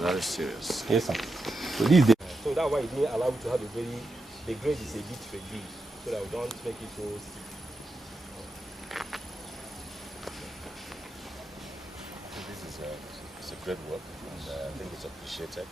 Very serious. Yes, sir. So these days. So that's why it didn't allow me to have a very, the grade is a bit reduced, so that we don't make it so steep. I think this is it's a great work, and I think it's appreciated.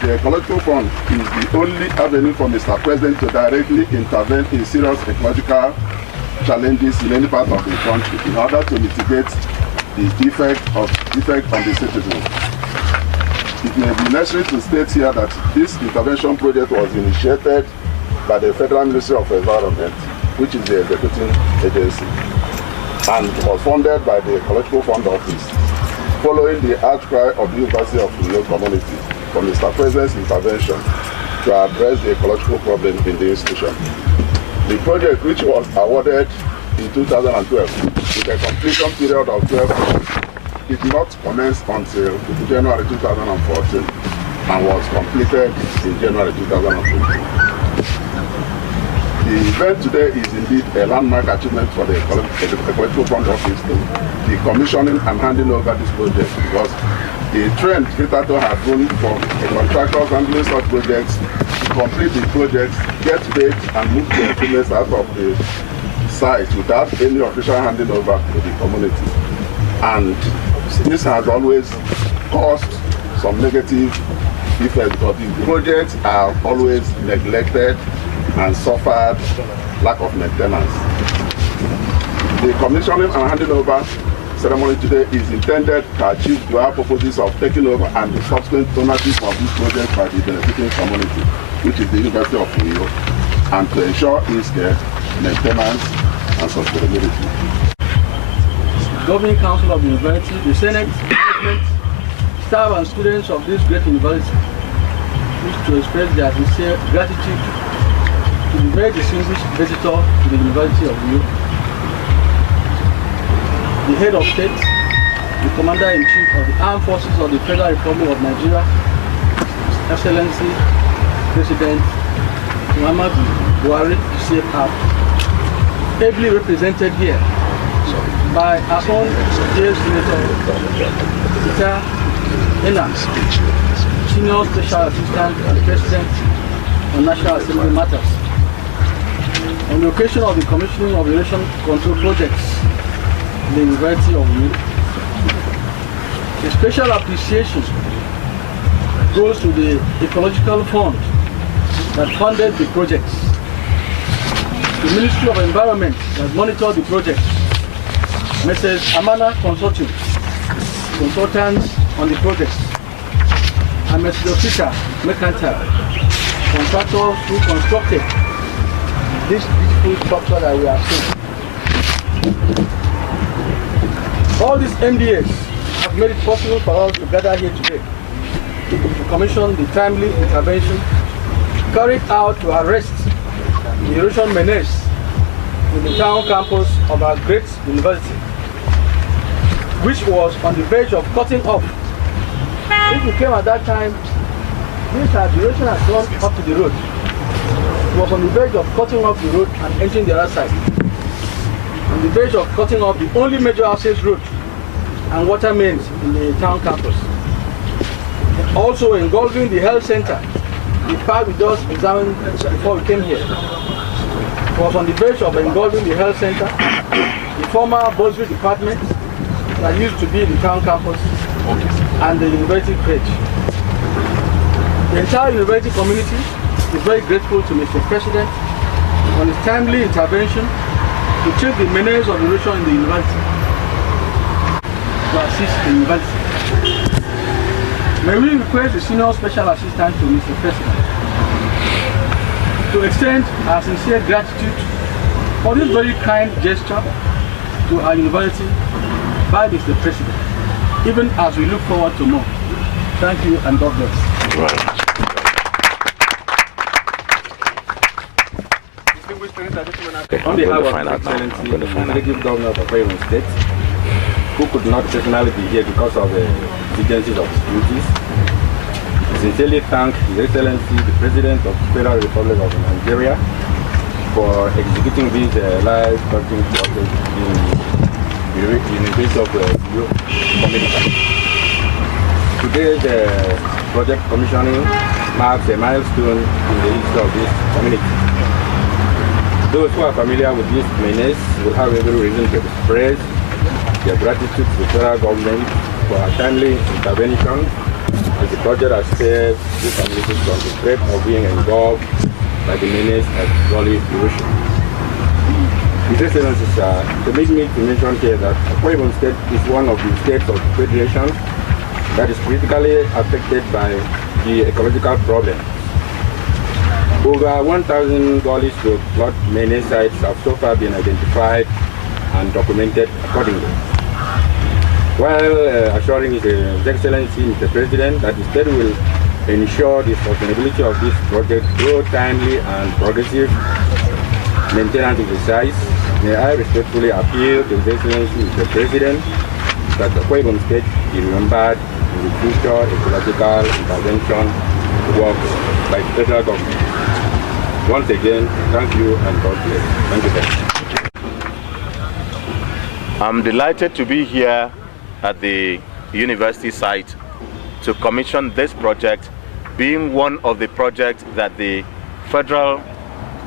The Ecological Fund is the only avenue for Mr. President to directly intervene in serious ecological challenges in any part of the country in order to mitigate the effect on the citizens. It may be necessary to state here that this intervention project was initiated by the Federal Ministry of Environment, which is the executing agency, and was funded by the Ecological Fund Office, following the outcry of the University of Uyo community for Mr. President's intervention to address the ecological problem in the institution. The project, which was awarded in 2012 with a completion period of 12 months, did not commence until January 2014 and was completed in January 2015. The event today is indeed a landmark achievement for the Ecological Fund Office, the commissioning and handing over this project, because the trend hitherto had been for contractors handling such projects to complete the projects, get paid, and move the implements out of the site without any official handing over to the community. And this has always caused some negative effects, because the projects are always neglected and suffered lack of maintenance. The commissioning and handing over ceremony today is intended to achieve dual purposes of taking over and the subsequent ownership of this project by the benefiting community, which is the University of Uyo, and to ensure its maintenance and sustainability. The Governing Council of the University, the Senate, management, staff and students of this great university wish to express their sincere gratitude to the very distinguished visitor to the University of Uyo, the head of state, the Commander-in-Chief of the Armed Forces of the Federal Republic of Nigeria, His Excellency President Muhammadu Buhari, CFR, ably represented here by our own dear Senator Ita Enag, Senior Special Assistant to the President on National Assembly Matters. On the occasion of the commissioning of erosion control projects in the University of Uyo, a special appreciation goes to the Ecological Fund that funded the projects, the Ministry of Environment that monitored the projects, Mrs. Amana Consulting, consultants on the projects, and Mrs. Official Mercantile, contractors who constructed this beautiful structure that we are seeing. All these MDAs have made it possible for us to gather here today to commission the timely intervention carried out to arrest the erosion menace in the town campus of our great university, which was on the verge of cutting off. If you came at that time, this erosion had gone up to the road. It was on the verge of cutting off the road and entering the other side. On the verge of cutting off the only major access road and water mains in the town campus. Also engulfing the health center, the park we just examined before we came here. It was on the verge of engulfing the health center, the former bursary department that used to be the town campus, and the university crèche. The entire university community is very grateful to Mr. President on his timely intervention to treat the menace of erosion in the university, to assist the university. May we request the Senior Special Assistant to Mr. President to to extend our sincere gratitude for this very kind gesture to our university by Mr. President, even as we look forward to more. Thank you and God bless. On behalf of His Excellency, the Executive Governor of Akwa State, who could not personally be here because of the exigencies of his duties, I sincerely thank His Excellency, the President of the Federal Republic of Nigeria, for executing this live coaching project in the University of Uyo community. Today's project commissioning marks a milestone in the history of this community. Those who are familiar with this menace will have every reason to express their gratitude to the federal government for a timely intervention, as the project has saved this community from the threat of being engulfed by the menace of gully erosion. His Excellency, permit me to mention here that Akwa Ibom State is one of the states of the Federation that is critically affected by the ecological problem. Over 1,000 gullies to flood menace sites have so far been identified and documented accordingly. While assuring His Excellency, Mr. President, that the state will ensure the sustainability of this project through timely and progressive maintenance exercise, may I respectfully appeal to His Excellency, Mr. President, that the Akwa Ibom State be remembered in the future ecological intervention works by the federal government. Once again, thank you and God bless. Thank you very much. I'm delighted to be here at the university site to commission this project, being one of the projects that the federal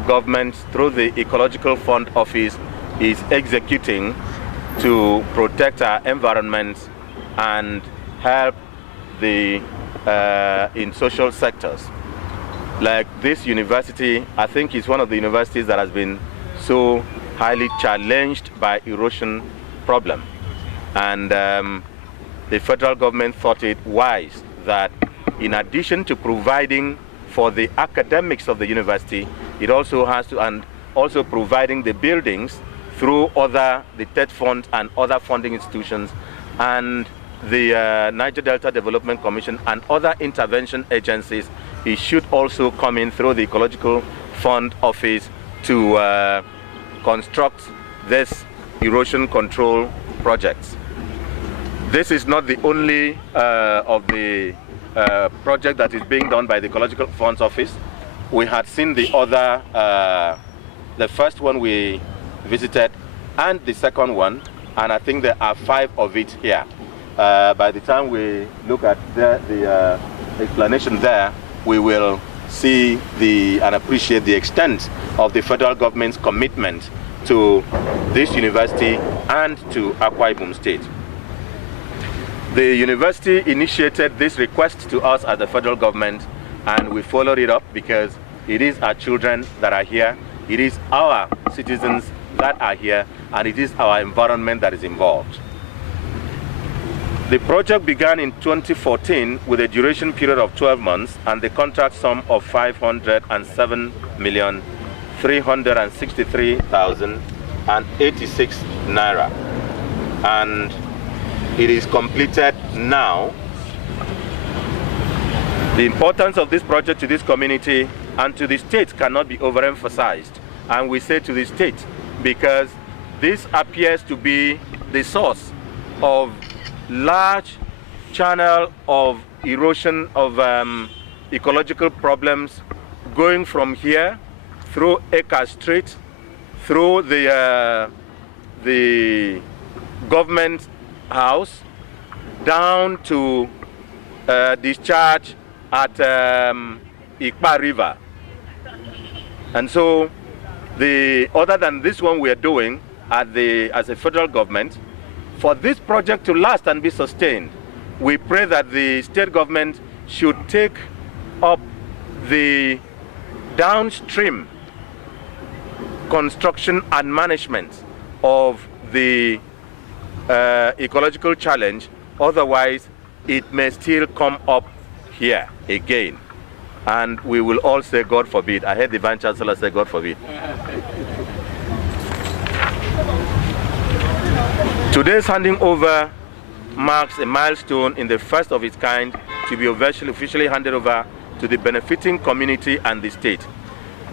government through the Ecological Fund Office is executing to protect our environment and help the in social sectors. Like this university, I think is one of the universities that has been so highly challenged by erosion problem. And the federal government thought it wise that in addition to providing for the academics of the university, it also has to, and also providing the buildings through the TED Fund and other funding institutions and the Niger Delta Development Commission and other intervention agencies. It should also come in through the Ecological Fund Office to construct this erosion control projects. This is not the only of the project that is being done by the Ecological Funds Office. We had seen the other, the first one we visited and the second one, and I think there are 5 of it here. By the time we look at the explanation there, we will see and appreciate the extent of the federal government's commitment to this university and to Akwa Ibom State. The university initiated this request to us as the federal government, and we followed it up because it is our children that are here, it is our citizens that are here, and it is our environment that is involved. The project began in 2014 with a duration period of 12 months and the contract sum of 507,363,086 naira. And it is completed now. The importance of this project to this community and to the state cannot be overemphasized. And we say to the state because this appears to be the source of large channel of erosion of ecological problems going from here through Eka Street, through the government house, down to discharge at Ikpa River. And so other than this one we are doing as a federal government, for this project to last and be sustained, we pray that the state government should take up the downstream construction and management of the ecological challenge. Otherwise, it may still come up here again. and we will all say God forbid. I heard the Vice-Chancellor say God forbid. Today's handing over marks a milestone in the first of its kind to be officially handed over to the benefiting community and the state.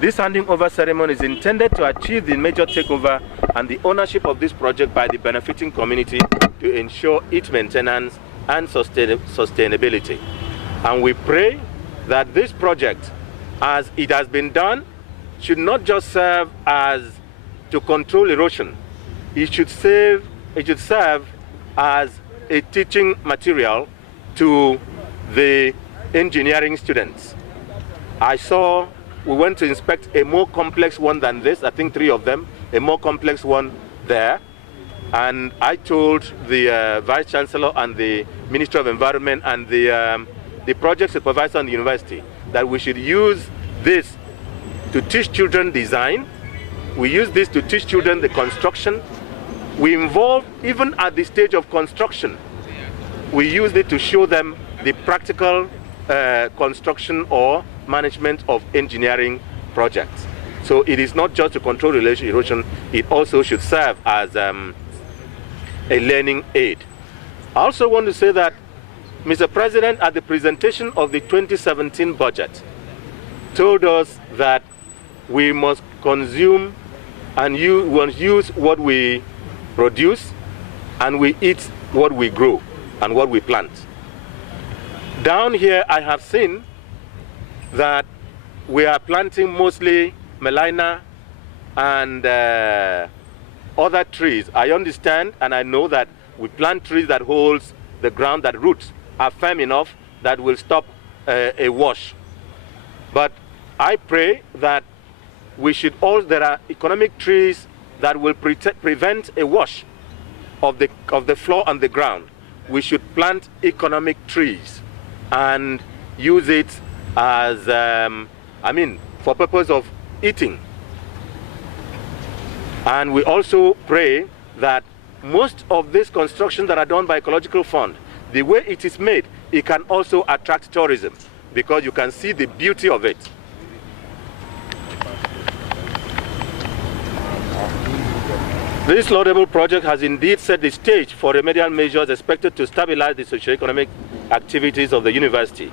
This handing over ceremony is intended to achieve the major takeover and the ownership of this project by the benefiting community to ensure its maintenance and sustainability. And we pray that this project, as it has been done, should not just serve as to control erosion. It should serve as a teaching material to the engineering students. We went to inspect a more complex one than this, I think 3 of them, a more complex one there. And I told the Vice-Chancellor and the Minister of Environment and the project supervisor in the university that we should use this to teach children design. We use this to teach children the construction. We involve, even at the stage of construction, we use it to show them the practical construction or management of engineering projects. So it is not just to control erosion, it also should serve as a learning aid. I also want to say that Mr. President, at the presentation of the 2017 budget, told us that we must consume and use what we produce, and we eat what we grow and what we plant. Down here, I have seen that we are planting mostly melina and other trees. I understand and I know that we plant trees that holds the ground, that roots are firm enough that will stop a wash. But I pray that there are economic trees that will prevent a wash of the floor and the ground. We should plant economic trees and use it as, for purpose of eating. And we also pray that most of these constructions that are done by Ecological Fund, the way it is made, it can also attract tourism because you can see the beauty of it. This laudable project has indeed set the stage for remedial measures expected to stabilize the socio-economic activities of the university.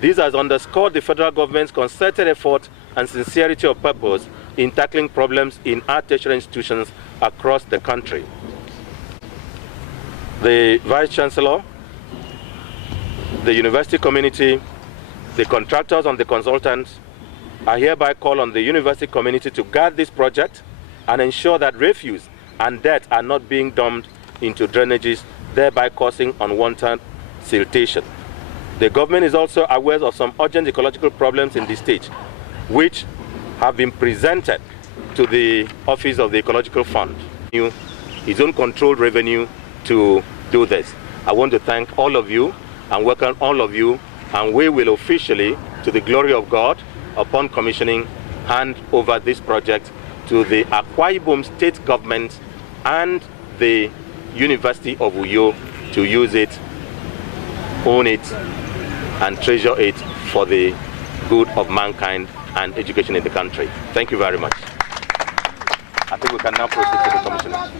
This has underscored the federal government's concerted effort and sincerity of purpose in tackling problems in our tertiary institutions across the country. The Vice-Chancellor, the university community, the contractors and the consultants are hereby called on the university community to guard this project and ensure that refuse and dirt are not being dumped into drainages, thereby causing unwanted siltation. The government is aware of some urgent ecological problems in the state, which have been presented to the Office of the Ecological Fund. Its own controlled revenue to do this. I want to thank all of you and welcome all of you, and we will officially, to the glory of God, upon commissioning, hand over this project to the Akwa Ibom state government and the University of Uyo to use it, own it, and treasure it for the good of mankind and education in the country. Thank you very much. I think we can now proceed to the commissioner.